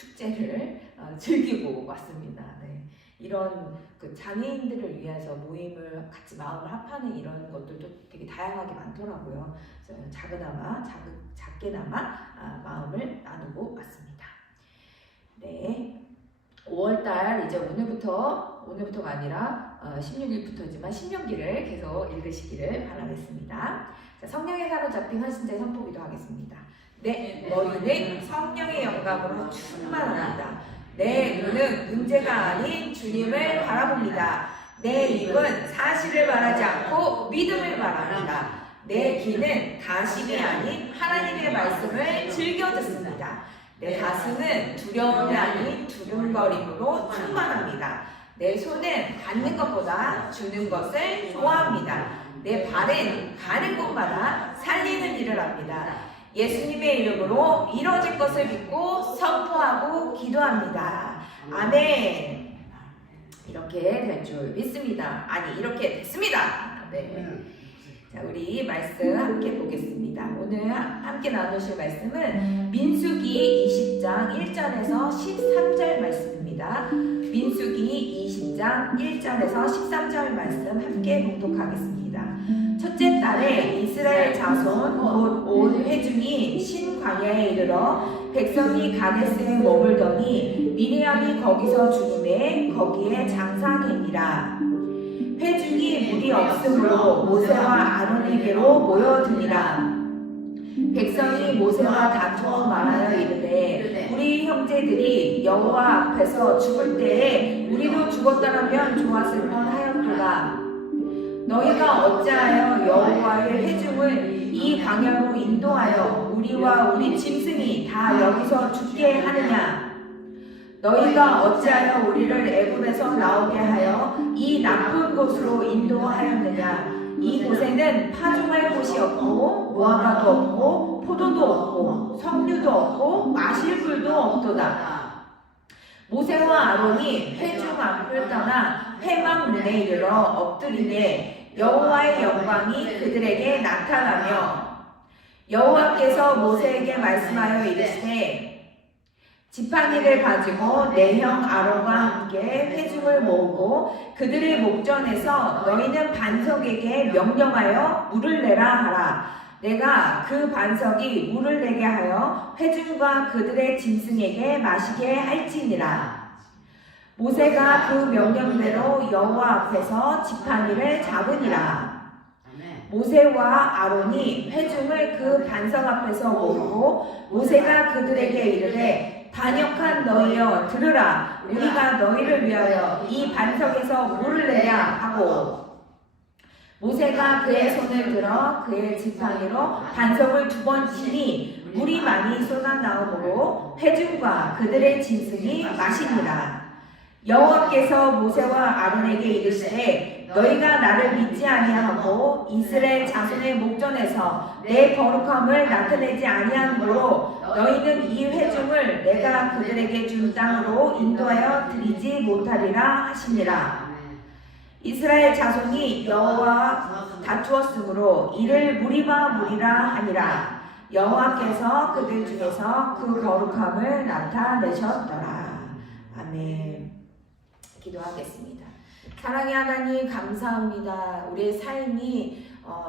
축제를 즐기고 왔습니다. 네. 이런 그 장애인들을 위해서 모임을 같이 마음을 합하는 이런 것들도 되게 다양하게 많더라고요. 그래서 작게나마 마음을 나누고 왔습니다. 네. 5월달 이제 오늘부터가 아니라 16일부터지만 신명기를 계속 읽으시기를 바라겠습니다. 자, 성령에 사로잡힌 헌신자의 선포기도 하겠습니다. 내 머리는 성령의 영감으로 충만합니다. 내 눈은 문제가 아닌 주님을 바라봅니다. 내 입은 사실을 말하지 않고 믿음을 말합니다. 내 귀는 가심이 아닌 하나님의 말씀을 즐겨 듣습니다. 내 가슴은 두려움이 아닌 두근거림으로 충만합니다. 내 손은 받는 것보다 주는 것을 좋아합니다. 내 발은 가는 곳마다 살리는 일을 합니다. 예수님의 이름으로 이루어질 것을 믿고 선포하고 기도합니다. 아멘. 이렇게 될 줄 믿습니다. 아니, 이렇게 됐습니다. 네. 자, 우리 말씀 함께 보겠습니다. 오늘 함께 나누실 말씀은 민수기 20장 1절에서 13절 말씀입니다. 민수기 20장 1절에서 13절 말씀 함께 봉독하겠습니다. 첫째 달에 이스라엘 자손 곧 온 회중이 신광야에 이르러 백성이 가데스에 머물더니 미리암이 거기서 죽음에 거기에 장사되니라. 회중이 물이 없으므로 모세와 아론에게로 모여드니라. 백성이 모세와 다투어 말하여 이르되 우리 형제들이 여호와 앞에서 죽을 때에 우리도 죽었더라면 좋았을 뻔하였도다. 너희가 어찌하여 여호와의 회중을 이 광야로 인도하여 우리와 우리 짐승이 다 여기서 죽게 하느냐? 너희가 어찌하여 우리를 애굽에서 나오게 하여 이 나쁜 곳으로 인도하였느냐? 이 곳에는 파종할 곳이 없고 무화과도 없고 포도도 없고 석류도 없고 마실 굴도 없도다. 모세와 아론이 회중 앞을 떠나 회막문에 이르러 엎드리되 여호와의 영광이 그들에게 나타나며 여호와께서 모세에게 말씀하여 이르시되 지팡이를 가지고 내 형 아론과 함께 회중을 모으고 그들의 목전에서 너희는 반석에게 명령하여 물을 내라 하라. 내가 그 반석이 물을 내게 하여 회중과 그들의 짐승에게 마시게 할지니라. 모세가 그 명령대로 여호와 앞에서 지팡이를 잡으니라. 모세와 아론이 회중을 그 반석 앞에서 모으고 모세가 그들에게 이르되 반역한 너희여 들으라. 우리가 너희를 위하여 이 반석에서 물을 내야 하고 모세가 그의 손을 들어 그의 지팡이로 반석을 2번 치니 물이 많이 쏟아나오므로 회중과 그들의 짐승이 마시니라. 여호와께서 모세와 아론에게 이르시되 너희가 나를 믿지 아니하고 이스라엘 자손의 목전에서 내 거룩함을 나타내지 아니하므로 너희는 이 회중을 내가 그들에게 준 땅으로 인도하여 드리지 못하리라 하시니라. 이스라엘 자손이 여호와와 다투었으므로 이를 무리라 하니라. 여호와께서 그들 중에서 그 거룩함을 나타내셨더라. 아멘. 기도하겠습니다. 사랑의 하나님 감사합니다. 우리의 삶이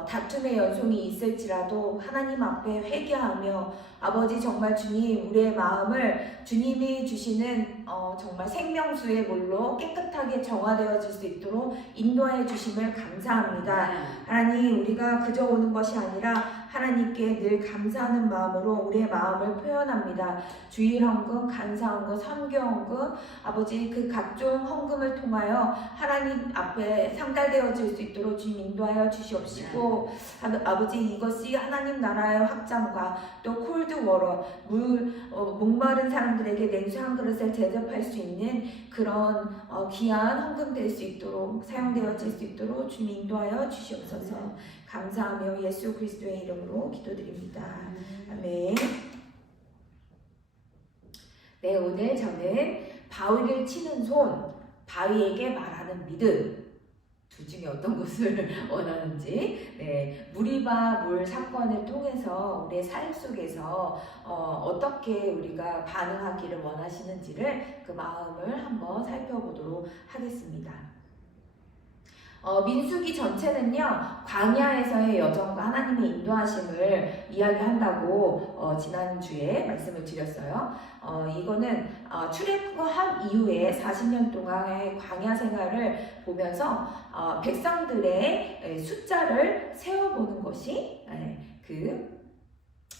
다툼의 연속이 있을지라도 하나님 앞에 회개하며 아버지 정말 주님 우리의 마음을 주님이 주시는 정말 생명수의 물로 깨끗하게 정화되어질 수 있도록 인도해 주심을 감사합니다. 하나님 우리가 그저 오는 것이 아니라 하나님께 늘 감사하는 마음으로 우리의 마음을 표현합니다. 주일 헌금, 간사 헌금, 선교 헌금, 아버지 그 각종 헌금을 통하여 하나님 앞에 상달되어질 수 있도록 주님 인도하여 주시옵시고 아버지 이것이 하나님 나라의 확장과 또 콜드워터, 목마른 사람들에게 냉수 한 그릇을 대접할 수 있는 그런 귀한 헌금 될 수 있도록 사용되어질 수 있도록 주님 인도하여 주시옵소서. 감사하며 예수 그리스도의 이름으로 기도드립니다. 아멘. 네, 오늘 저는 바위를 치는 손, 바위에게 말하는 믿음 둘 중에 어떤 것을 원하는지, 물이와 물 사건을 통해서 우리의 삶 속에서 어떻게 우리가 반응하기를 원하시는지를 그 마음을 한번 살펴보도록 하겠습니다. 민수기 전체는요, 광야에서의 여정과 하나님의 인도하심을 이야기한다고 지난주에 말씀을 드렸어요. 이거는 출애굽한 이후에 40년 동안의 광야 생활을 보면서 백성들의 숫자를 세워보는 것이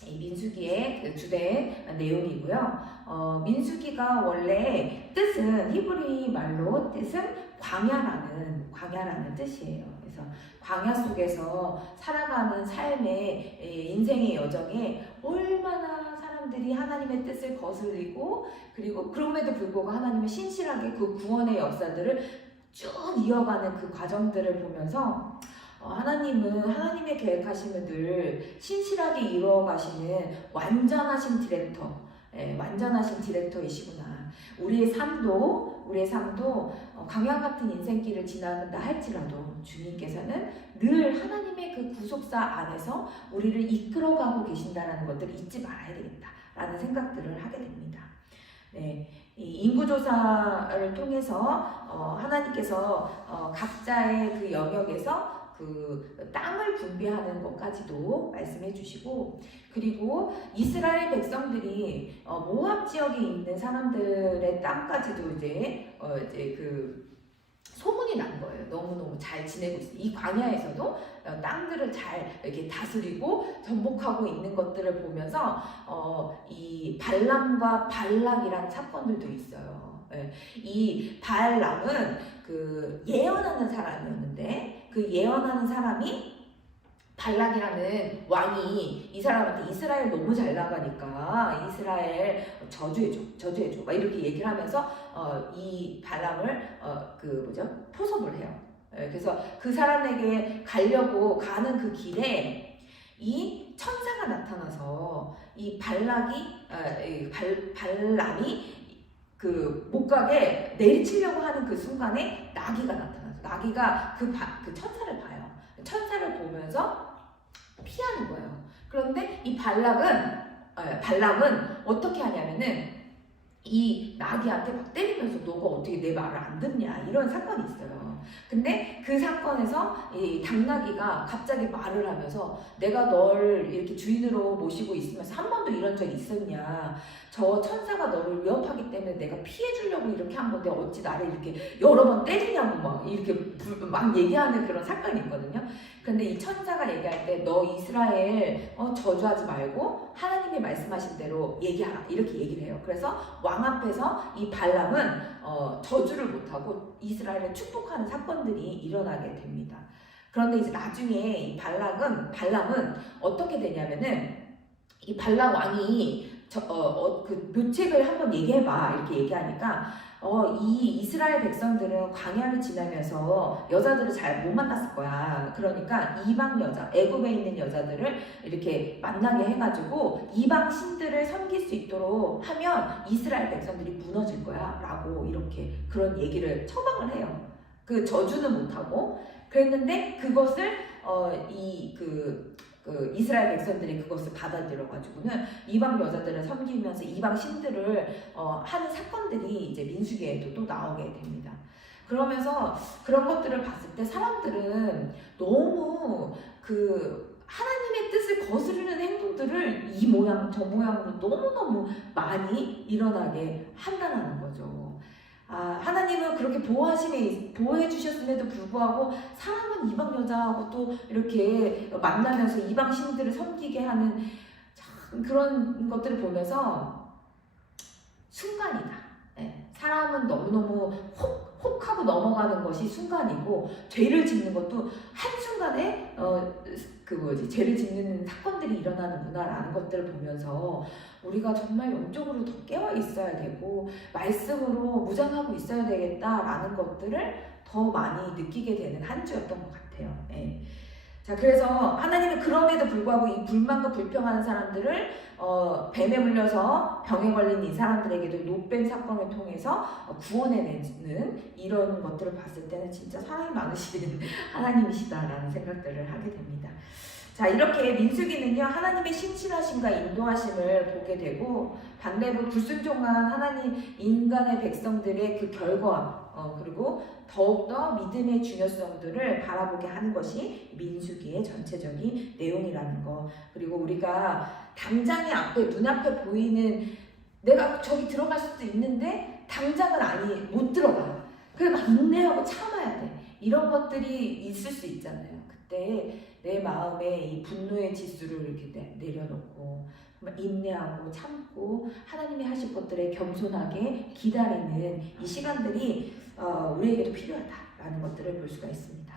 이 민수기의 그 주된 내용이고요. 민수기가 원래 뜻은 히브리 말로 뜻은 광야라는 뜻이에요. 그래서 광야 속에서 살아가는 삶의 인생의 여정에 얼마나 사람들이 하나님의 뜻을 거스르고 그리고 그럼에도 불구하고 하나님은 신실하게 그 구원의 역사들을 쭉 이어가는 그 과정들을 보면서 하나님은 하나님의 계획하심을 늘 신실하게 이루어가시는 완전하신 디렉터이시구나. 우리의 삶도 광야 같은 인생길을 지나간다 할지라도 주님께서는 늘 하나님의 그 구속사 안에서 우리를 이끌어가고 계신다라는 것들을 잊지 말아야 되겠다라는 생각들을 하게 됩니다. 이 인구조사를 통해서 하나님께서 각자의 그 영역에서 그 땅을 분배하는 것까지도 말씀해 주시고, 그리고 이스라엘 백성들이 모압 지역에 있는 사람들의 땅까지도 이제 그 소문이 난 거예요. 너무너무 잘 지내고 있어요. 이 광야에서도 땅들을 잘 이렇게 다스리고 전복하고 있는 것들을 보면서 이 발람과 발락이라는 사건들도 있어요. 이 발람은 그 예언하는 사람이었는데 그 예언하는 사람이 발락이라는 왕이 이 사람한테 이스라엘 너무 잘 나가니까 이스라엘 저주해줘 막 이렇게 얘기를 하면서 이 발람을 포섭을 해요. 그래서 그 사람에게 가려고 가는 그 길에 이 천사가 나타나서 이 발람이 그 못 가게 내리치려고 하는 그 순간에 나귀가 나타나서 나귀가 그 천사를 봐요. 천사를 보면서 피하는 거예요. 그런데 이 발람은 어떻게 하냐면은 이 나귀한테 막 때리면서 너가 어떻게 내 말을 안 듣냐 이런 사건이 있어요. 근데 그 사건에서 이 당나귀가 갑자기 말을 하면서 내가 널 이렇게 주인으로 모시고 있으면서 한 번도 이런 적 있었냐, 저 천사가 너를 위협하기 때문에 내가 피해 주려고 이렇게 한 건데 어찌 나를 이렇게 여러 번 때리냐고 막 이렇게 막 얘기하는 그런 사건이 있거든요. 근데 이 천사가 얘기할 때 너 이스라엘 저주하지 말고 하나님이 말씀하신 대로 얘기하라 이렇게 얘기를 해요. 그래서 왕 앞에서 이 발람은 저주를 못하고 이스라엘을 축복하는 사건들이 일어나게 됩니다. 그런데 이제 나중에 이 발람은 어떻게 되냐면은 이 발람 왕이 그 묘책을 한번 얘기해봐 이렇게 얘기하니까 이 이스라엘 백성들은 광야를 지나면서 여자들을 잘 못 만났을 거야. 그러니까 이방 여자, 애굽에 있는 여자들을 이렇게 만나게 해가지고 이방 신들을 섬길 수 있도록 하면 이스라엘 백성들이 무너질 거야 라고 이렇게 그런 얘기를 처방을 해요. 그 저주는 못하고 그랬는데 그것을 이스라엘 백성들이 그것을 받아들여가지고는 이방 여자들을 섬기면서 이방 신들을 하는 사건들이 이제 민수기에도 또 나오게 됩니다. 그러면서 그런 것들을 봤을 때 사람들은 너무 그 하나님의 뜻을 거스르는 행동들을 이 모양 저 모양으로 너무너무 많이 일어나게 한다는 거죠. 하나님은 그렇게 보호해 주셨음에도 불구하고 사람은 이방 여자하고 또 이렇게 만나면서 이방 신들을 섬기게 하는 참 그런 것들을 보면서 순간이다. 사람은 너무너무 혹하고 넘어가는 것이 순간이고 죄를 짓는 것도 한순간에 죄를 짓는 사건들이 일어나는구나라는 것들을 보면서 우리가 정말 영적으로 더 깨어 있어야 되고 말씀으로 무장하고 있어야 되겠다라는 것들을 더 많이 느끼게 되는 한 주였던 것 같아요. 자, 그래서 하나님은 그럼에도 불구하고 이 불만과 불평하는 사람들을 뱀에 물려서 병에 걸린 이 사람들에게도 노뱀 사건을 통해서 구원해내는 이런 것들을 봤을 때는 진짜 사랑이 많으신 하나님이시다라는 생각들을 하게 됩니다. 자, 이렇게 민수기는요, 하나님의 신실하심과 인도하심을 보게 되고, 반대로 불순종한 하나님, 인간의 백성들의 그 결과, 그리고 더욱더 믿음의 중요성들을 바라보게 하는 것이 민수기의 전체적인 내용이라는 거. 그리고 우리가 당장에 앞에, 눈앞에 보이는, 내가 저기 들어갈 수도 있는데, 당장은 못 들어가요. 그래서 막 인내하고 참아야 돼. 이런 것들이 있을 수 있잖아요. 그때 내 마음에 이 분노의 지수를 이렇게 내려놓고 인내하고 참고 하나님이 하실 것들에 겸손하게 기다리는 이 시간들이 우리에게도 필요하다라는 것들을 볼 수가 있습니다.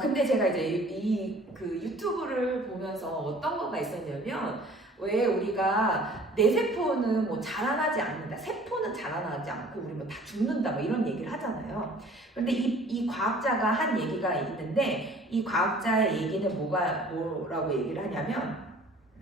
근데 제가 이제 그 유튜브를 보면서 어떤 거가 있었냐면, 왜 우리가 내 세포는 뭐 자라나지 않는다, 세포는 자라나지 않고 우리 뭐 다 죽는다, 뭐 이런 얘기를 하잖아요. 그런데 이 과학자가 한 얘기가 있는데, 이 과학자의 얘기는 뭐라고 얘기를 하냐면,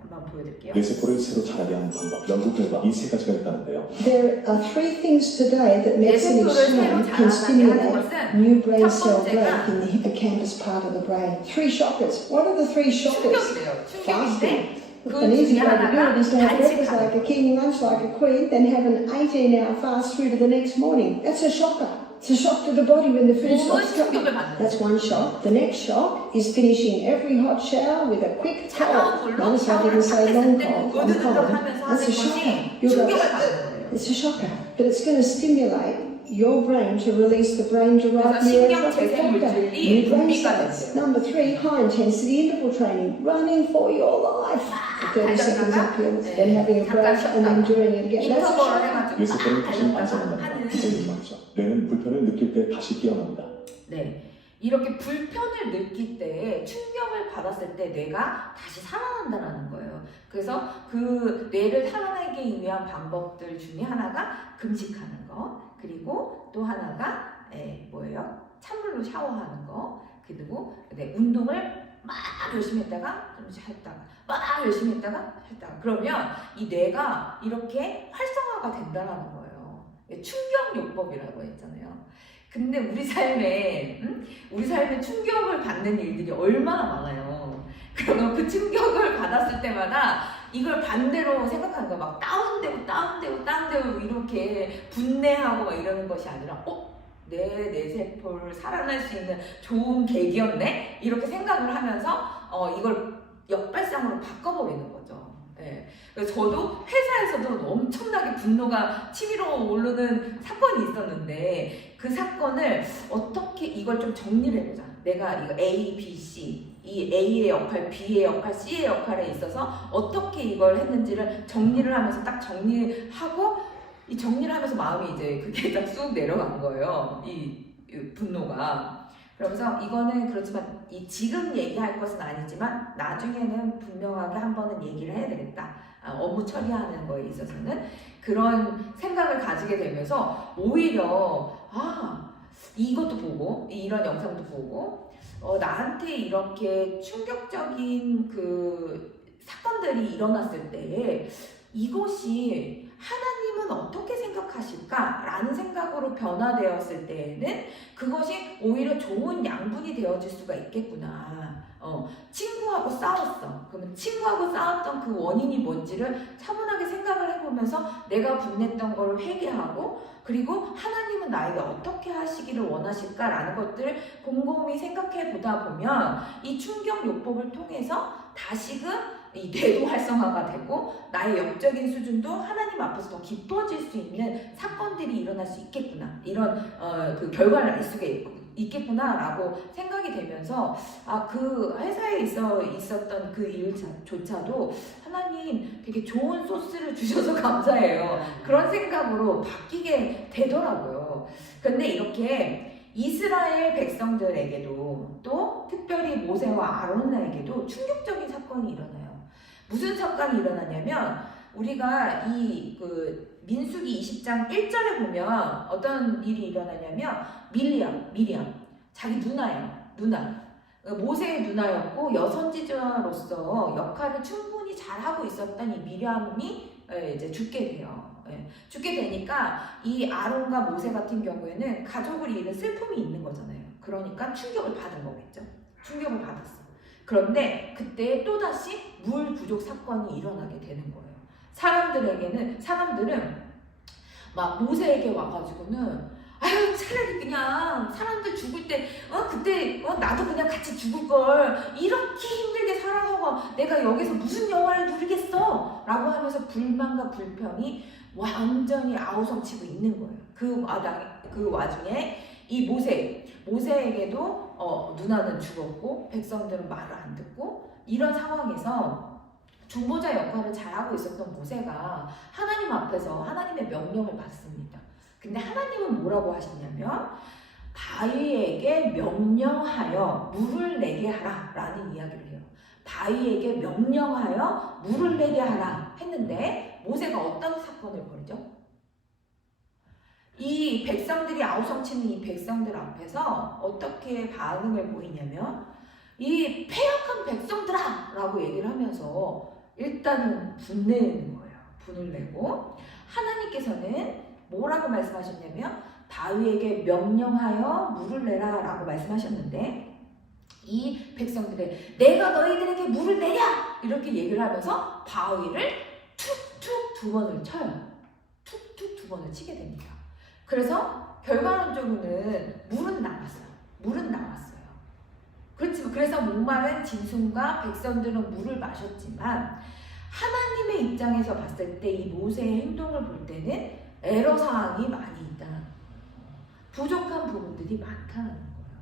한번 보여드릴게요. 내 세포를 새로 자라게 하는 방법, 연구 결과 이 세 가지가 있다는데요. There are three things today that 내 medicine 세포를 is 새로 showing can 자라나게 하는 stimulate 것은 new brain 첫 cell growth 번째가 in the hippocampus part of the brain. Three shockers. What are the three shockers? 충격이래요. 충격인데 그 An easy 중에 way to do 하나가 it is to have breakfast like 단식하는 a king, lunch like a queen, then have an 18-hour fast through to the next morning. That's a shocker. It's a shock to the body when the food 몸은 stops 충격을 coming. 받는 That's one shock. The next shock is finishing every hot shower with a quick 차가운 cold. 물로 Notice I 샤워를 didn't 딱 say long 했을 때 cold. I'm 으드드득 cold. 하면서 하는 That's a shocker. 것이 You're 충격을 right. 받는 거예요. It's a shocker, but it's going to stimulate your brain to release the brain-derived 그래서 신경 neurotropic 재생 factor, 물질이 new brain 분비가 cells. 된대요. Number 3, high-intensity interval training, running for your life. 30 seconds uphill, then having a break, and then doing it again. That's a 인터벌을 shocker. 해가지고 내 세포는 다시 달렸다가 안정한답니다. 하는. 기적인 말이죠. 뇌는 불편을 느낄 때 다시 깨어납니다. 네, 이렇게 불편을 느낄 때, 충격을 받았을 때 뇌가 다시 살아난다는 거예요. 그래서 그 뇌를 살아나기 위한 방법들 중에 하나가 금식하는 거, 그리고 또 하나가 뭐예요? 찬물로 샤워하는 거, 그리고 운동을 막 열심히 했다가 좀 쉬었다가 막 열심히 했다가 쉬었다가, 그러면 이 뇌가 이렇게 활성화가 된다는 거예요. 충격요법이라고 했잖아요. 근데 우리 삶에 충격을 받는 일들이 얼마나 많아요. 그러면 그 충격을 받았을 때마다 이걸 반대로 생각하는 거야. 막 다운되고 이렇게 분내하고 막 이러는 것이 아니라, 내 세포를 살아날 수 있는 좋은 계기였네? 이렇게 생각을 하면서 이걸 역발상으로 바꿔버리는 거죠. 예. 그래서 저도 회사에서도 엄청나게 분노가 치밀어 오르는 사건이 있었는데, 그 사건을 어떻게 이걸 좀 정리를 해보자. 내가 이거 A, B, C, 이 A의 역할, B의 역할, C의 역할에 있어서 어떻게 이걸 했는지를 정리를 하면서 딱 정리하고, 이 정리를 하면서 마음이 이제 그게 딱 쑥 내려간 거예요. 이 분노가. 그러면서 이거는 그렇지만 지금 얘기할 것은 아니지만 나중에는 분명하게 한 번은 얘기를 해야 되겠다. 업무 처리하는 거에 있어서는 그런 생각을 가지게 되면서 오히려 이것도 보고 이런 영상도 보고 나한테 이렇게 충격적인 그 사건들이 일어났을 때 이것이 하나님은 어떻게 생각하실까라는 생각으로 변화되었을 때에는 그것이 오히려 좋은 양분이 되어질 수가 있겠구나. 친구하고 싸웠어. 그러면 친구하고 싸웠던 그 원인이 뭔지를 차분하게 생각을 해보면서 내가 분냈던 걸 회개하고, 그리고 하나님은 나에게 어떻게 하시기를 원하실까라는 것들을 곰곰이 생각해 보다 보면 이 충격요법을 통해서 다시금 이 뇌도 활성화가 되고 나의 영적인 수준도 하나님 앞에서 더 깊어질 수 있는 사건들이 일어날 수 있겠구나, 이런 그 결과를 알 수가 있겠구나라고 생각이 되면서 그 회사에 있었던 그 일조차도 하나님 되게 좋은 소스를 주셔서 감사해요, 그런 생각으로 바뀌게 되더라고요. 근데 이렇게 이스라엘 백성들에게도 또 특별히 모세와 아론에게도 충격적인 사건이 일어나요. 무슨 사건이 일어나냐면, 우리가 그 민수기 20장 1절에 보면 어떤 일이 일어나냐면, 미리암 자기 누나예요. 누나. 모세의 누나였고 여선지자로서 역할을 충분히 잘하고 있었던 이 미리암이 이제 죽게 돼요. 죽게 되니까 이 아론과 모세 같은 경우에는 가족을 잃은 슬픔이 있는 거잖아요. 그러니까 충격을 받은 거겠죠. 충격을 받았어. 그런데 그때 또다시 물 부족 사건이 일어나게 되는 거예요. 사람들은 막 모세에게 와가지고는 아유 차라리 그냥 사람들 죽을 때 그때 나도 그냥 같이 죽을 걸 이렇게 힘들게 살아가고 내가 여기서 무슨 영화를 누리겠어 라고 하면서 불만과 불평이 완전히 아우성치고 있는 거예요. 그 와중에 이 모세에게도 누나는 죽었고 백성들은 말을 안 듣고 이런 상황에서 중보자 역할을 잘하고 있었던 모세가 하나님 앞에서 하나님의 명령을 받습니다. 근데 하나님은 뭐라고 하시냐면 바위에게 명령하여 물을 내게 하라 라는 이야기를 해요. 바위에게 명령하여 물을 내게 하라 했는데 모세가 어떤 사건을 벌이죠? 이 백성들이 아우성치는 이 백성들 앞에서 어떻게 반응을 보이냐면 이 패역한 백성들아 라고 얘기를 하면서 일단은 분내는 거예요. 분을 내고 하나님께서는 뭐라고 말씀하셨냐면 바위에게 명령하여 물을 내라 라고 말씀하셨는데 이 백성들의 내가 너희들에게 물을 내랴 이렇게 얘기를 하면서 바위를 툭툭 2번을 쳐요. 툭툭 2번을 치게 됩니다. 그래서 결과론적으로는 물은 나왔어요. 그렇지만 그래서 목마른 짐승과 백성들은 물을 마셨지만 하나님의 입장에서 봤을 때 이 모세의 행동을 볼 때는 애로사항이 많이 있다는 거예요. 부족한 부분들이 많다는 거예요.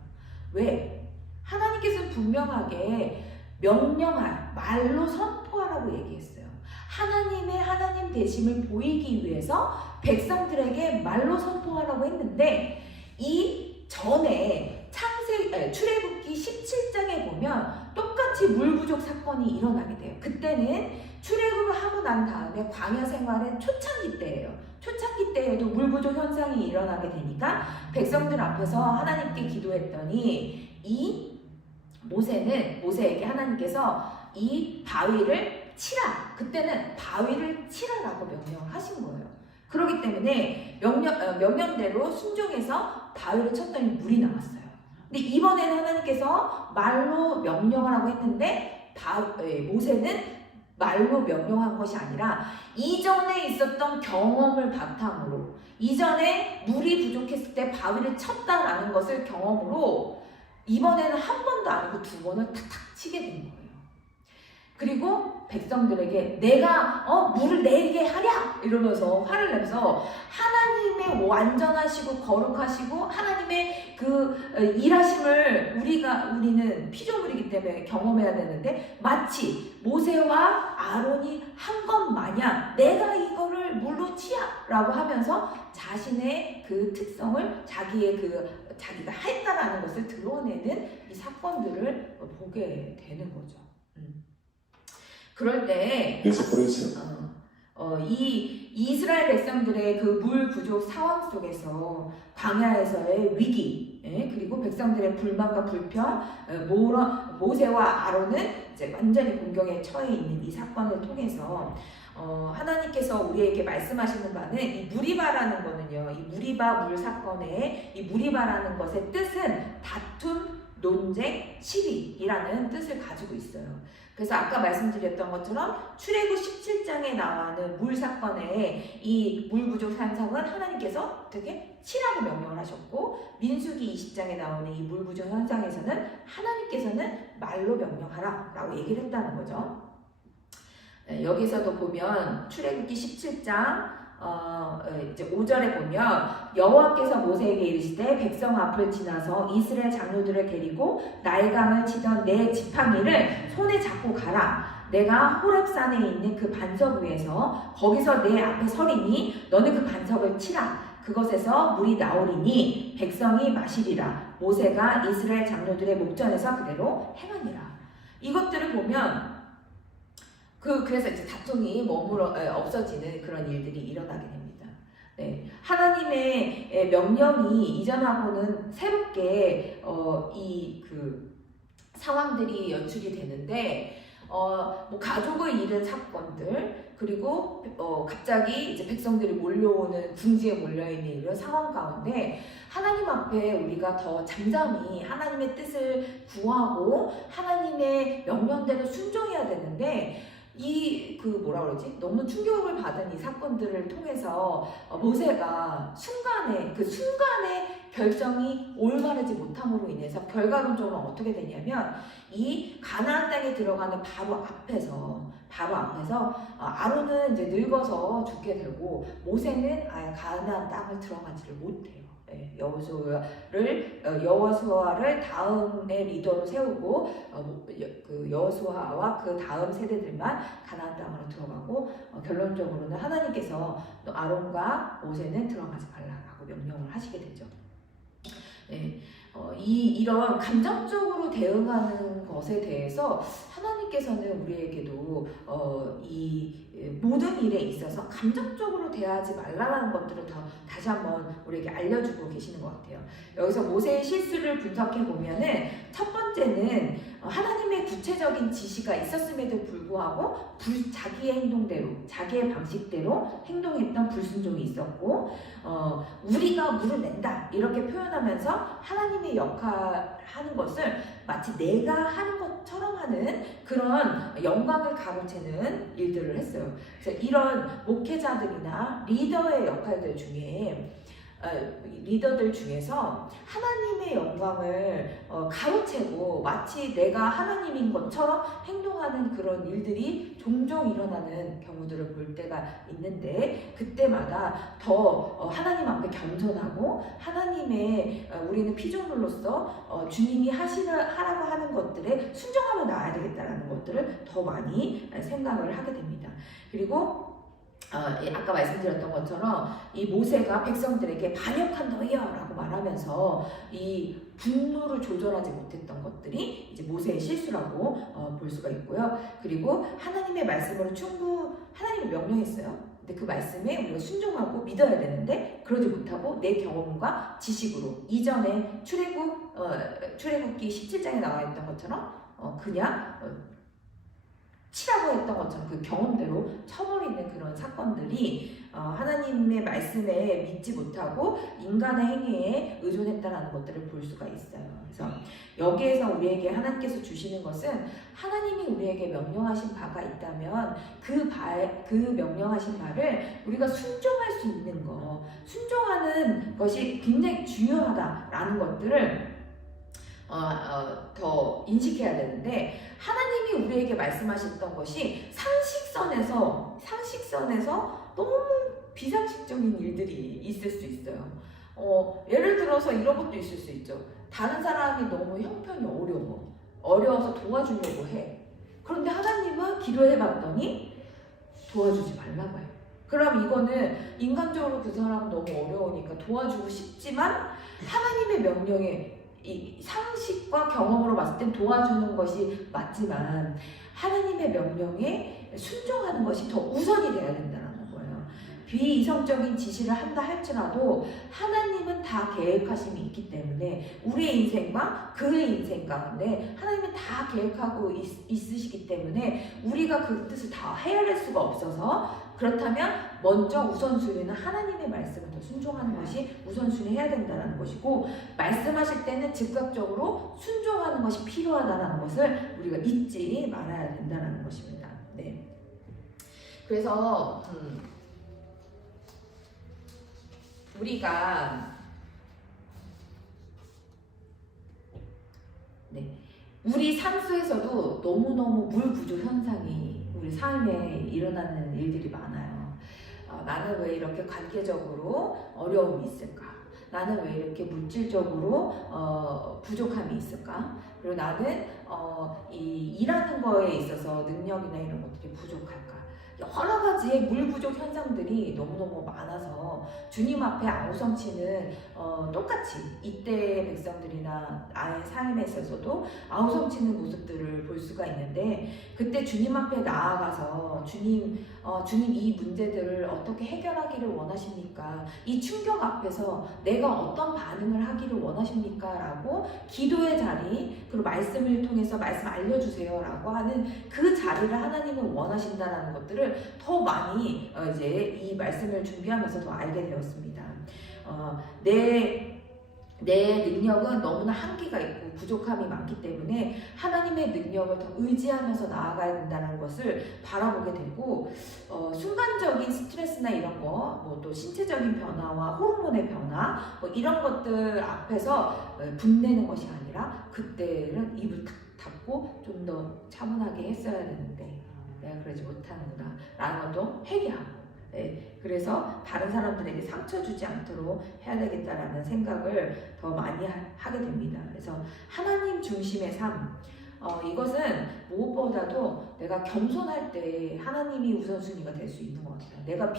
왜? 하나님께서는 분명하게 명령할, 말로 선포하라고 얘기했어요. 하나님의 하나님 되심을 보이기 위해서 백성들에게 말로 선포하라고 했는데 이 전에 출애굽기 17장에 보면 똑같이 물 부족 사건이 일어나게 돼요. 그때는 출애굽을 하고 난 다음에 광야 생활은 초창기 때예요. 초창기 때에도 물 부족 현상이 일어나게 되니까 백성들 앞에서 하나님께 기도했더니 이 모세에게 하나님께서 이 바위를 치라. 그때는 바위를 치라라고 명령하신 거예요. 그렇기 때문에 명령대로 순종해서 바위를 쳤더니 물이 나왔어요. 근데 이번에는 하나님께서 말로 명령을 하고 했는데 모세는 말로 명령한 것이 아니라 이전에 있었던 경험을 바탕으로 이전에 물이 부족했을 때 바위를 쳤다라는 것을 경험으로 이번에는 한 번도 아니고 2번을 탁탁 치게 된 거예요. 그리고 백성들에게 내가 물을 내게 하랴 이러면서 화를 내면서 하나님의 완전하시고 거룩하시고 하나님의 그 일하심을 우리는 피조물이기 때문에 경험해야 되는데 마치 모세와 아론이 한 것 마냥 내가 이거를 물로 치야 라고 하면서 자신의 그 특성을 자기가 했다라는 것을 드러내는 이 사건들을 보게 되는 거죠. 그럴 때 Isso por isso. 이 이스라엘 백성들의 그 물 부족 상황 속에서 광야에서의 위기 그리고 백성들의 불만과 불평 모세와 아론은 이제 완전히 공경에 처해 있는 이 사건을 통해서 하나님께서 우리에게 말씀하시는 바는 이 무리바라는 거는요, 이 무리바 물 사건의 이 무리바라는 것의 뜻은 다툼, 논쟁, 시비이라는 뜻을 가지고 있어요. 그래서 아까 말씀드렸던 것처럼 출애굽 17장에 나오는 물 사건의 이 물 부족 현상은 하나님께서 어떻게 치라고 명령을 하셨고 민수기 20장에 나오는 이 물 부족 현상에서는 하나님께서는 말로 명령하라 라고 얘기를 했다는 거죠. 여기서도 보면 출애굽기 17장 이제 5절에 보면 여호와께서 모세에게 이르시되 백성 앞을 지나서 이스라엘 장로들을 데리고 나일강을 치던 내 지팡이를 손에 잡고 가라. 내가 호렙산에 있는 그 반석 위에서 거기서 내 앞에 서리니 너는 그 반석을 치라. 그것에서 물이 나오리니 백성이 마시리라. 모세가 이스라엘 장로들의 목전에서 그대로 행하니라. 이것들을 보면 그래서 이제 다툼이 없어지는 그런 일들이 일어나게 됩니다. 네. 하나님의 명령이 이전하고는 새롭게 상황들이 연출이 되는데 뭐 가족을 잃은 사건들 그리고 갑자기 이제 백성들이 몰려오는 궁지에 몰려있는 이런 상황 가운데 하나님 앞에 우리가 더 잠잠히 하나님의 뜻을 구하고 하나님의 명령대로 순종해야 되는데 뭐라 그러지? 너무 충격을 받은 이 사건들을 통해서 모세가 순간에 결정이 올바르지 못함으로 인해서 결과론적으로 어떻게 되냐면 이 가나안 땅에 들어가는 바로 앞에서 아론은 이제 늙어서 죽게 되고 모세는 아예 가나안 땅을 들어가지를 못해요. 여호수아를 다음의 리더로 세우고 그 여호수아와 그 다음 세대들만 가나안 땅으로 들어가고 결론적으로는 하나님께서 또 아론과 모세는 들어가지 말라라고 명령을 하시게 되죠. 네, 이런 감정적으로 대응하는 것에 대해서 하나님께서는 우리에게도 이 모든 일에 있어서 감정적으로 대하지 말라는 것들을 다시 한번 우리에게 알려주고 계시는 것 같아요. 여기서 모세의 실수를 분석해 보면은 첫 번째는 하나님의 구체적인 지시가 있었음에도 불구하고 자기의 행동대로, 자기의 방식대로 행동했던 불순종이 있었고, 우리가 물을 낸다 이렇게 표현하면서 하나님의 역할하는 것을 마치 내가 하는 것처럼 하는 그런 영광을 가로채는 일들을 했어요. 그래서 이런 목회자들이나 리더들 중에서 하나님의 영광을 가로채고 마치 내가 하나님인 것처럼 행동하는 그런 일들이 종종 일어나는 경우들을 볼 때가 있는데 그때마다 더 하나님 앞에 겸손하고 하나님의 우리는 피조물로서 주님이 하라고 하는 것들에 순종하며 나아야 되겠다라는 것들을 더 많이 생각을 하게 됩니다. 그리고 아까 말씀드렸던 것처럼 이 모세가 백성들에게 반역한다요 라고 말하면서 이 분노를 조절하지 못했던 것들이 이제 모세의 실수라고 볼 수가 있고요. 그리고 하나님의 말씀으로 하나님이 명령했어요. 근데 그 말씀에 우리가 순종하고 믿어야 되는데 그러지 못하고 내 경험과 지식으로 이전에 출애굽기 17장에 나와 있던 것처럼 그냥 치라고 했던 것처럼 그 경험대로 쳐버리는 그런 사건들이 하나님의 말씀에 믿지 못하고 인간의 행위에 의존했다라는 것들을 볼 수가 있어요. 그래서 여기에서 우리에게 하나님께서 주시는 것은 하나님이 우리에게 명령하신 바가 있다면 그 명령하신 바를 우리가 순종할 수 있는 거, 순종하는 것이 굉장히 중요하다라는 것들을 더 인식해야 되는데 하나님이 우리에게 말씀하셨던 것이 상식선에서 너무 비상식적인 일들이 있을 수 있어요. 예를 들어서 이런 것도 있을 수 있죠. 다른 사람이 너무 형편이 어려워서 도와주려고 해. 그런데 하나님은 기도해봤더니 도와주지 말라고 해요. 그럼 이거는 인간적으로 그 사람 너무 어려우니까 도와주고 싶지만 하나님의 명령에 이 상식과 경험으로 봤을 땐 도와주는 것이 맞지만 하나님의 명령에 순종하는 것이 더 우선이 돼야 된다는 거예요. 비이성적인 지시를 한다 할지라도 하나님은 다 계획하심이 있기 때문에 우리의 인생과 그의 인생 가운데 하나님은 다 계획하고 있으시기 때문에 우리가 그 뜻을 다 헤아릴 수가 없어서 그렇다면 먼저 우선순위는 하나님의 말씀을 더 순종하는 것이 우선순위 해야 된다는 것이고 말씀하실 때는 즉각적으로 순종하는 것이 필요하다는 것을 우리가 잊지 말아야 된다는 것입니다. 네. 그래서 우리가 우리 삶 속에서도 너무너무 물 부족 현상이 우리 삶에 일어나는 일들이 많아요. 나는 왜 이렇게 관계적으로 어려움이 있을까? 나는 왜 이렇게 물질적으로 부족함이 있을까? 그리고 나는 이 일하는 거에 있어서 능력이나 이런 것들이 부족할까? 여러 가지의 물 부족 현상들이 너무너무 많아서 주님 앞에 아우성치는 똑같이 이때 백성들이나 나의 삶에 있어서도 아우성치는 모습들을 볼 수가 있는데 그때 주님 앞에 나아가서 주님 이 문제들을 어떻게 해결하기를 원하십니까? 이 충격 앞에서 내가 어떤 반응을 하기를 원하십니까? 라고 기도의 자리 그리고 말씀을 통해서 말씀 알려주세요 라고 하는 그 자리를 하나님은 원하신다는 것들을 더 많이 이제 이 말씀을 준비하면서 더 알게 되었습니다. 내 능력은 너무나 한계가 있고 부족함이 많기 때문에 하나님의 능력을 더 의지하면서 나아가야 된다는 것을 바라보게 되고 순간적인 스트레스나 이런 거, 뭐 또 신체적인 변화와 호르몬의 변화 뭐 이런 것들 앞에서 분내는 것이 아니라 그때는 입을 탁 닫고 좀 더 차분하게 했어야 되는데 내가 그러지 못하는구나 라는 것도 회개하고 그래서 다른 사람들에게 상처 주지 않도록 해야 되겠다라는 생각을 더 많이 하게 됩니다. 그래서 하나님 중심의 삶, 이것은 무엇보다도 내가 겸손할 때 하나님이 우선순위가 될 수 있는 것 같아요. 내가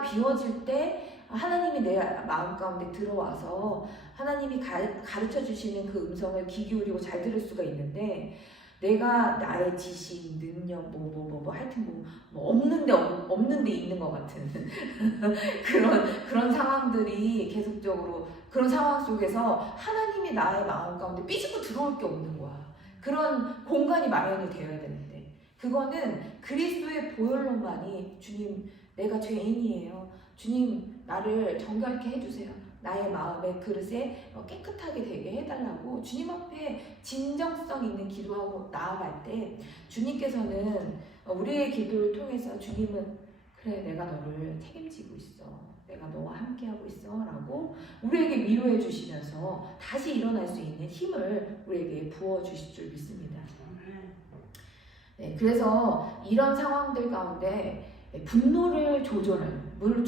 비워질 때 하나님이 내 마음 가운데 들어와서 하나님이 가르쳐 주시는 그 음성을 귀 기울이고 잘 들을 수가 있는데 내가 나의 지식, 능력, 하여튼 없는데 있는 것 같은 그런 상황들이 계속적으로 그런 상황 속에서 하나님이 나의 마음 가운데 삐집고 들어올 게 없는 거야. 그런 공간이 마련이 되어야 되는데 그거는 그리스도의 보혈로만이 주님 내가 죄인이에요. 주님 나를 정결케 해주세요. 나의 마음의 그릇에 깨끗하게 되게 해달라고 주님 앞에 진정성 있는 기도하고 나아갈 때 주님께서는 우리의 기도를 통해서 주님은 그래 내가 너를 책임지고 있어. 내가 너와 함께하고 있어 라고 우리에게 위로해 주시면서 다시 일어날 수 있는 힘을 우리에게 부어주실 줄 믿습니다. 네, 그래서 이런 상황들 가운데 분노를 조절하는 물론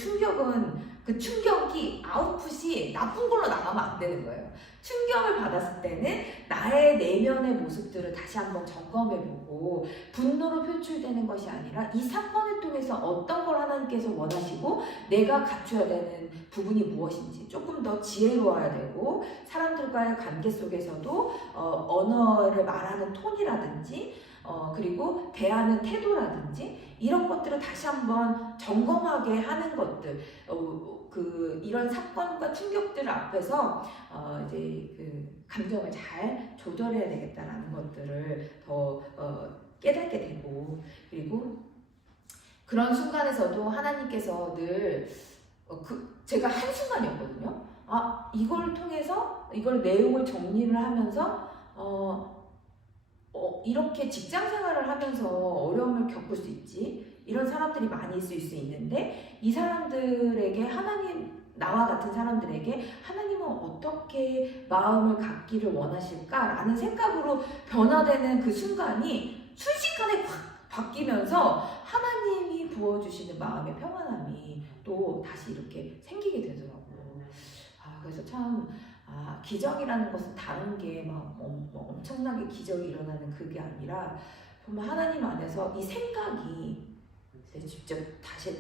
그 충격이 아웃풋이 나쁜 걸로 나가면 안 되는 거예요. 충격을 받았을 때는 나의 내면의 모습들을 다시 한번 점검해보고 분노로 표출되는 것이 아니라 이 사건을 통해서 어떤 걸 하나님께서 원하시고 내가 갖춰야 되는 부분이 무엇인지 조금 더 지혜로워야 되고 사람들과의 관계 속에서도 언어를 말하는 톤이라든지 그리고 대하는 태도라든지 이런 것들을 다시 한번 점검하게 하는 것들 이런 사건과 충격들 앞에서 이제 그 감정을 잘 조절해야 되겠다라는 것들을 더 깨닫게 되고 그리고 그런 순간에서도 하나님께서 늘 제가 한순간이었거든요. 이걸 통해서 이걸 내용을 정리를 하면서 이렇게 직장 생활을 하면서 어려움을 겪을 수 있지. 이런 사람들이 많이 있을 수 있는데 이 사람들에게 나와 같은 사람들에게 하나님은 어떻게 마음을 갖기를 원하실까라는 생각으로 변화되는 그 순간이 순식간에 확 바뀌면서 하나님이 부어주시는 마음의 평안함이 또 다시 이렇게 생기게 되더라고요. 그래서 참 기적이라는 것은 다른 게 막 엄청나게 기적이 일어나는 그게 아니라 정말 하나님 안에서 이 생각이 직접 다시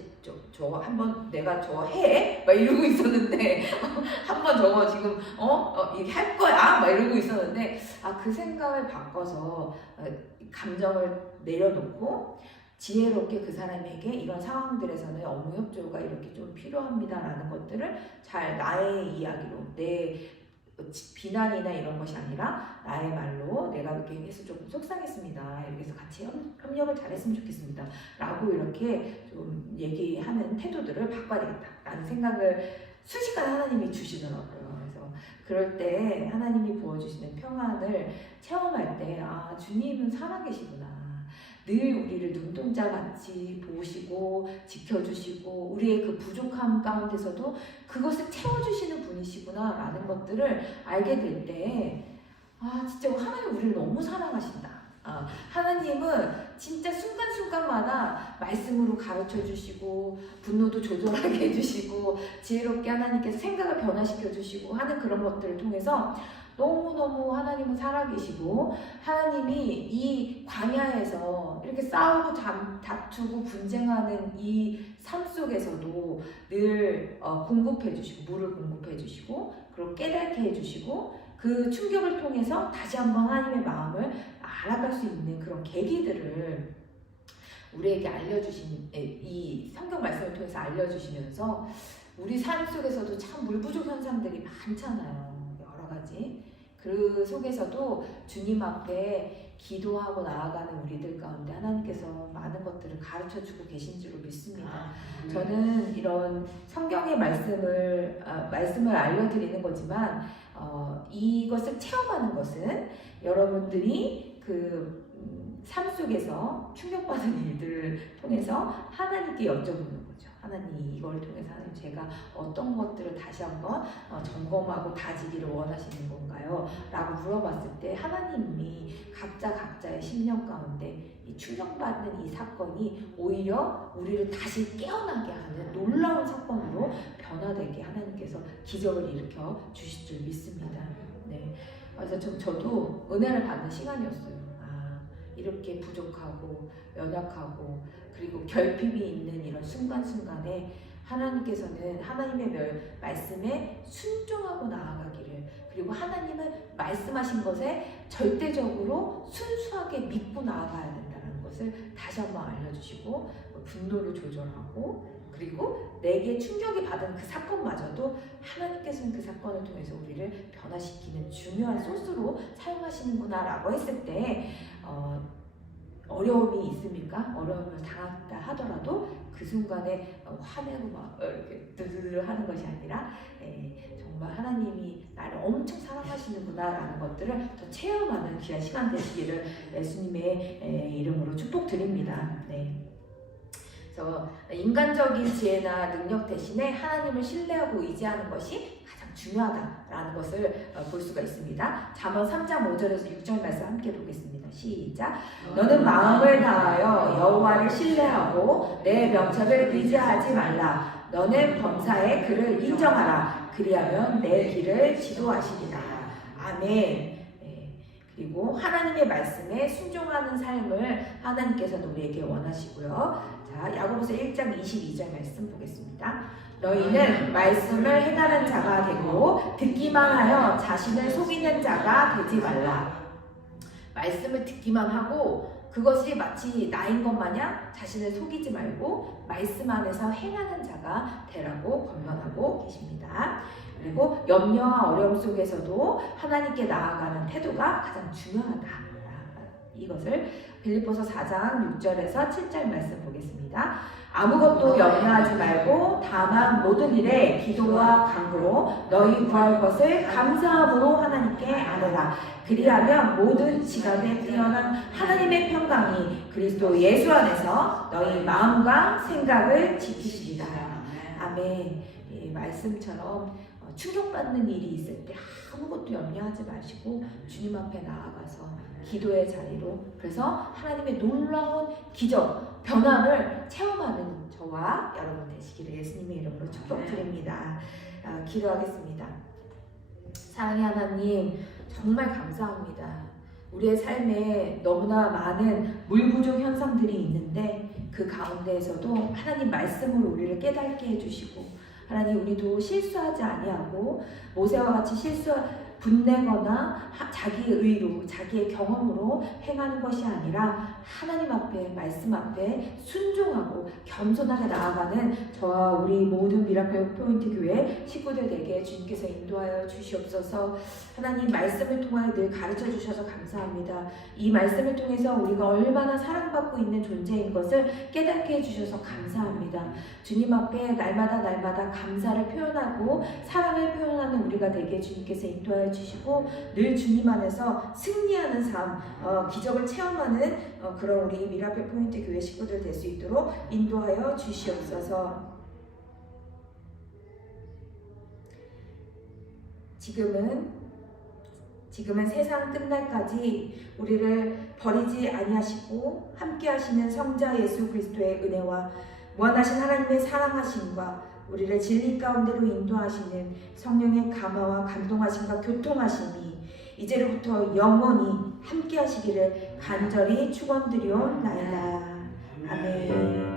저거 한번 내가 저거 해? 막 이러고 있었는데 한번 저거 지금 이렇게 할 거야? 막 이러고 있었는데 그 생각을 바꿔서 감정을 내려놓고 지혜롭게 그 사람에게 이런 상황들에서는 업무 협조가 이렇게 좀 필요합니다라는 것들을 잘 나의 이야기로 내 비난이나 이런 것이 아니라 나의 말로 내가 이렇게 해서 조금 속상했습니다. 이렇게 해서 같이 협력을 잘했으면 좋겠습니다. 라고 이렇게 좀 얘기하는 태도들을 바꿔야 되겠다라는 생각을 순식간에 하나님이 주시더라고요. 그래서 그럴 때 하나님이 부어주시는 평안을 체험할 때 주님은 살아계시구나. 늘 우리를 눈동자같이 보시고 지켜주시고 우리의 그 부족함 가운데서도 그것을 채워주시는 분이시구나 라는 것들을 알게 될 때 진짜 하나님 우리를 너무 사랑하신다. 하나님은 진짜 순간순간마다 말씀으로 가르쳐 주시고 분노도 조절하게 해주시고 지혜롭게 하나님께서 생각을 변화시켜 주시고 하는 그런 것들을 통해서 너무너무 하나님은 살아계시고 하나님이 이 광야에서 이렇게 싸우고 다투고 분쟁하는 이 삶 속에서도 늘 공급해 주시고 물을 공급해 주시고 그리고 깨닫게 해 주시고 그 충격을 통해서 다시 한번 하나님의 마음을 알아갈 수 있는 그런 계기들을 우리에게 알려주신 이 성경 말씀을 통해서 알려주시면서 우리 삶 속에서도 참 물 부족 현상들이 많잖아요. 여러 가지. 그 속에서도 주님 앞에 기도하고 나아가는 우리들 가운데 하나님께서 많은 것들을 가르쳐주고 계신 줄로 믿습니다. 저는 이런 성경의 말씀을 알려드리는 거지만 이것을 체험하는 것은 여러분들이 삶 속에서 충격받은 일들을 통해서 하나님께 여쭤보는 거죠. 하나님 이걸 통해서 하나님 제가 어떤 것들을 다시 한번 점검하고 다지기를 원하시는 건가요? 라고 물어봤을 때 하나님이 각자의 심령 가운데 이 충격받는 이 사건이 오히려 우리를 다시 깨어나게 하는 놀라운 사건으로 변화되게 하나님께서 기적을 일으켜 주실 줄 믿습니다. 네. 그래서 저도 은혜를 받는 시간이었어요. 이렇게 부족하고 연약하고 그리고 결핍이 있는 이런 순간순간에 하나님께서는 하나님의 말씀에 순종하고 나아가기를 그리고 하나님은 말씀하신 것에 절대적으로 순수하게 믿고 나아가야 된다는 것을 다시 한번 알려주시고 분노를 조절하고 그리고 내게 충격이 받은 그 사건마저도 하나님께서는 그 사건을 통해서 우리를 변화시키는 중요한 소스로 사용하시는구나 라고 했을 때 어려움이 있습니까? 어려움을 당했다 하더라도 그 순간에 화내고 막 이렇게 드르르 하는 것이 아니라 정말 하나님이 나를 엄청 사랑하시는구나 라는 것들을 더 체험하는 귀한 시간 되시기를 예수님의 이름으로 축복드립니다. 네. 그래서 인간적인 지혜나 능력 대신에 하나님을 신뢰하고 의지하는 것이 가장 중요하다라는 것을 볼 수가 있습니다. 잠언 3장 5절에서 6절 말씀 함께 보겠습니다. 시작. 너는 마음을 다하여 여호와를 신뢰하고 내 명철을 의지하지 말라. 너는 범사의 그를 인정하라. 그리하면 내 길을 지도하시리라. 아멘. 그리고 하나님의 말씀에 순종하는 삶을 하나님께서는 우리에게 원하시고요. 자, 야고보서 1장 22절 말씀 보겠습니다. 너희는 말씀을 행하는 자가 되고 듣기만 하여 자신을 속이는 자가 되지 말라. 말씀을 듣기만 하고 그것이 마치 나인 것 마냥 자신을 속이지 말고 말씀 안에서 행하는 자가 되라고 권면하고 계십니다. 그리고 염려와 어려움 속에서도 하나님께 나아가는 태도가 가장 중요하다. 이것을 빌립보서 4장 6절에서 7절 말씀 보겠습니다. 아무것도 염려하지 말고 다만 모든 일에 기도와 간구로 너희 구할 것을 감사함으로 하나님께 아뢰라. 그리하면 모든 지각에 뛰어난 하나님의 평강이 그리스도 예수 안에서 너희 마음과 생각을 지키시리라. 아멘. 이 말씀처럼 충격받는 일이 있을 때 아무것도 염려하지 마시고 주님 앞에 나아가서 기도의 자리로 그래서 하나님의 놀라운 기적, 변화를 체험하는 저와 여러분 되시기를 예수님의 이름으로 축복드립니다. 기도하겠습니다. 사랑의 하나님 정말 감사합니다. 우리의 삶에 너무나 많은 물 부족 현상들이 있는데 그 가운데에서도 하나님 말씀으로 우리를 깨닫게 해주시고 하나님 우리도 실수하지 아니하고 모세와 같이 분내거나 자기의 의로 자기의 경험으로 행하는 것이 아니라 하나님 앞에 말씀 앞에 순종하고 겸손하게 나아가는 저와 우리 모든 미라클 포인트 교회 식구들 되게 주님께서 인도하여 주시옵소서. 하나님 말씀을 통하여 늘 가르쳐 주셔서 감사합니다. 이 말씀을 통해서 우리가 얼마나 사랑받고 있는 존재인 것을 깨닫게 해주셔서 감사합니다. 주님 앞에 날마다 감사를 표현하고 사랑을 표현하는 우리가 되게 주님께서 인도하여 주시고 늘 주님 안에서 승리하는 삶, 기적을 체험하는 그런 우리 미라클 포인트 교회 식구들 될 수 있도록 인도하여 주시옵소서. 지금은 세상 끝날까지 우리를 버리지 아니하시고 함께하시는 성자 예수 그리스도의 은혜와 무한하신 하나님의 사랑하심과 우리를 진리 가운데로 인도하시는 성령의 감화와 감동하심과 교통하심이 이제로부터 영원히 함께하시기를 간절히 축원드리옵나이다. 아멘.